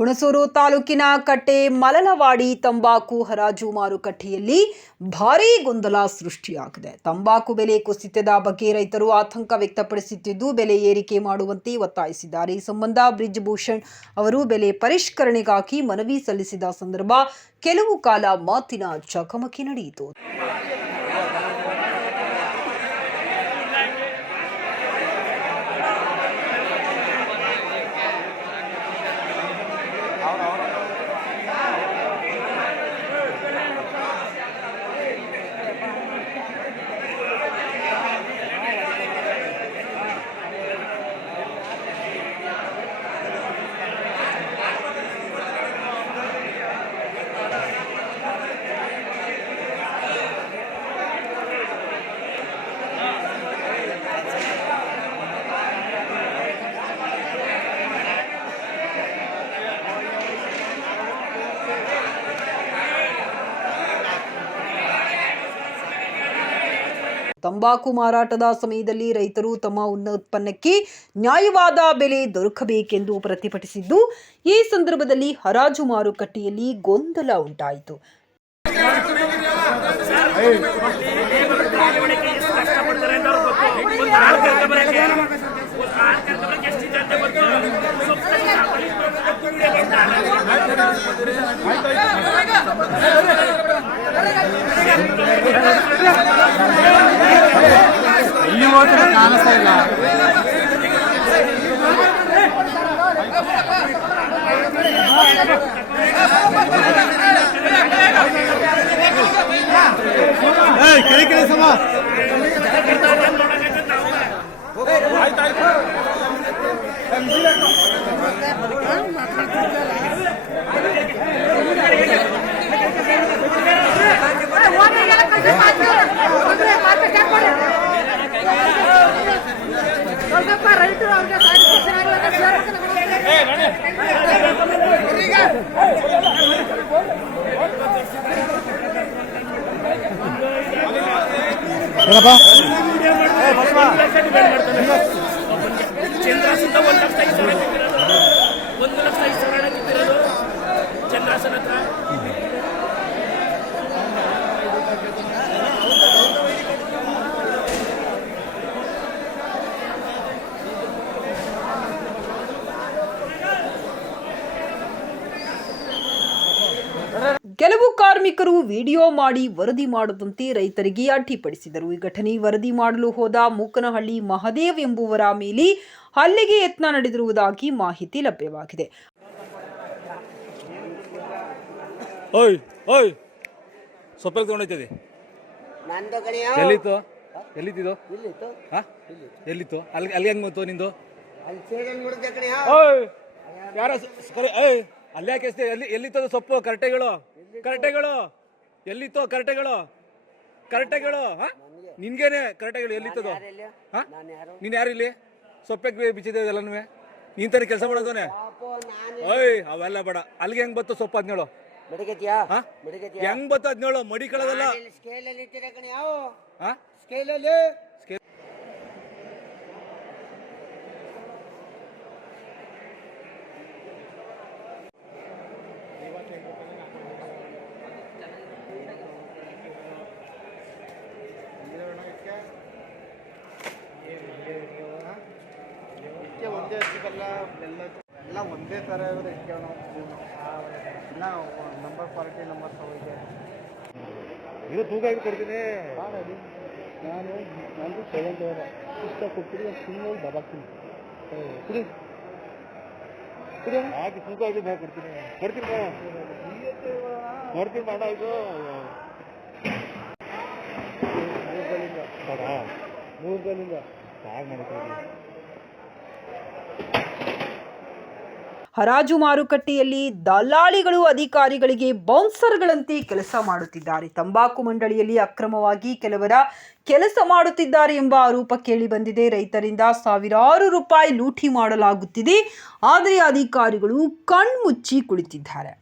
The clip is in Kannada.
ಹುಣಸೂರು ತಾಲೂಕಿನ ಕಟ್ಟೆ ಮಲಲವಾಡಿ ತಂಬಾಕು ಹರಾಜು ಮಾರುಕಟ್ಟೆಯಲ್ಲಿ ಭಾರೀ ಗೊಂದಲ ಸೃಷ್ಟಿಯಾಗಿದೆ. ತಂಬಾಕು ಬೆಲೆ ಕುಸಿತದ ಬಗ್ಗೆ ರೈತರು ಆತಂಕ ವ್ಯಕ್ತಪಡಿಸುತ್ತಿದ್ದು, ಬೆಲೆ ಏರಿಕೆ ಮಾಡುವಂತೆ ಒತ್ತಾಯಿಸಿದ್ದಾರೆ. ಈ ಸಂಬಂಧ ಬ್ರಿಜ್ ಭೂಷಣ್ ಅವರು ಬೆಲೆ ಪರಿಷ್ಕರಣೆಗಾಗಿ ಮನವಿ ಸಲ್ಲಿಸಿದ ಸಂದರ್ಭ ಕೆಲವು ಕಾಲ ಮಾತಿನ ಚಕಮಕಿ ನಡೆಯಿತು. ತಂಬಾಕು ಮಾರಾಟದ ಸಮಯದಲ್ಲಿ ರೈತರು ತಮ್ಮ ಉನ್ನ ಉತ್ಪನ್ನಕ್ಕೆ ನ್ಯಾಯವಾದ ಬೆಲೆ ದೊರಕಬೇಕೆಂದು ಪ್ರತಿಭಟಿಸಿದ್ದು, ಈ ಸಂದರ್ಭದಲ್ಲಿ ಹರಾಜು ಮಾರುಕಟ್ಟೆಯಲ್ಲಿ ಗೊಂದಲ ಉಂಟಾಯಿತು. ಕೆಳಿ 来了吧。ಕೆಲವು ಕಾರ್ಮಿಕರು ವಿಡಿಯೋ ಮಾಡಿ ವರದಿ ಮಾಡದಂತೆ ರೈತರಿಗೆ ಅಡ್ಡಿಪಡಿಸಿದರು. ಈ ಘಟನೆ ವರದಿ ಮಾಡಲು ಹೋದ ಮೂಕನಹಳ್ಳಿ ಮಹದೇವ್ ಎಂಬುವರ ಮೇಲೆ ಹಲ್ಲೆಗೆ ಯತ್ನ ನಡೆದಿರುವುದಾಗಿ ಮಾಹಿತಿ ಲಭ್ಯವಾಗಿದೆ. ಓಯ್ ಓಯ್ ಸೊಪ್ಪಲ್ಲಿ ತೊಗೊಂಡೈತದೆ ಎಲ್ಲಿತ್ತು? ಎಲ್ಲಿತ್ತಿದು ಹಾ? ಎಲ್ಲಿತ್ತು? ಅಲ್ಲಿ ಅಲ್ಲಿ ಹೆಂಗ್ ಬಂತು ನಿಂದು? ಓಯ್ ಯಾರ ಕರೆ ಏಯ್ ಅಲ್ಲಿ ಯಾಕೆ ಎಲ್ಲಿ ಎಲ್ಲಿತ್ತದು ಸೊಪ್ಪು ಕರಟೆಗಳು? ಕರಟೆಗಳು ಎಲ್ಲಿತ್ತು ಕರಟೆಗಳು? ಕರಟೆಗಳು ನಿನ್ಗೇನೆ ಕರಟೆಗಳು ಎಲ್ಲಿತ್ತದೋ ಹಾ? ನಾನು ಯಾರು? ಇಲ್ಲಿ? ಸೊಪ್ಪೆ ಬಿಚ್ಚಿದೆ ಎಲ್ಲನೂ ನೀನ್ ತಾನೇ ಕೆಲಸ ಮಾಡೋದನೆ ಓಯ್ ಅವೆಲ್ಲ ಬೇಡ. ಅಲ್ಲಿಗೆ ಹೆಂಗ್ ಬತ್ತು ಸೊಪ್ಪು ಹದಿನೇಳು? ಹೆಂಗ್ ಬತ್ತು ಹದಿನೇಳು? ಮಡಿ ಕಳದಲ್ಲ? ಸ್ಕೇಲಲ್ಲಿ ಎಲ್ಲ ಎಲ್ಲ ಒಂದೇ ಥರ ಇರೋದು ಇಟ್ಕೊಂಡು ನಂಬರ್ ಫಾರ್ಟಿ ನಂಬರ್ ಇದೆ ಇದು ತೂಕ ಆಗಿ ಕೊಡ್ತೀನಿ ನಾನು ನಂದು ಸೆವೆಂತ್ ಅವರ ಇಷ್ಟ ಕೊಡ್ತೀನಿ ಸುಮ್ಮನೆ ದಬಾಕ್ತೀನಿ ಕುಡಿ. ಕುಡಿ ಹಾಕಿ ತೂಕ ಆಗಿ ಬೇಗ ಕೊಡ್ತೀನಿ ಕೊಡ್ತೀನಿ ನೋಡ್ತೀನಿ ಮಾಡ ಇದು. ಮೂರ್ಗಲಿಂದ ಮೂರ್ಗಲಿಂದ ಸಾಕು ಮಾಡ್ತೀನಿ ಹರಾಜು ಮಾರುಕಟ್ಟೆಯಲ್ಲಿ ದಲ್ಲಾಳಿಗಳು ಅಧಿಕಾರಿಗಳಿಗೆ ಬೌನ್ಸರ್ಗಳಂತೆ ಕೆಲಸ ಮಾಡುತ್ತಿದ್ದಾರೆ. ತಂಬಾಕು ಮಂಡಳಿಯಲ್ಲಿ ಅಕ್ರಮವಾಗಿ ಕೆಲವರ ಕೆಲಸ ಮಾಡುತ್ತಿದ್ದಾರೆ ಎಂಬ ಆರೋಪ ಕೇಳಿ ಬಂದಿದೆ. ರೈತರಿಂದ ಸಾವಿರಾರು ರೂಪಾಯಿ ಲೂಟಿ ಮಾಡಲಾಗುತ್ತಿದೆ. ಆದರೆ ಅಧಿಕಾರಿಗಳು ಕಣ್ಮುಚ್ಚಿ ಕುಳಿತಿದ್ದಾರೆ.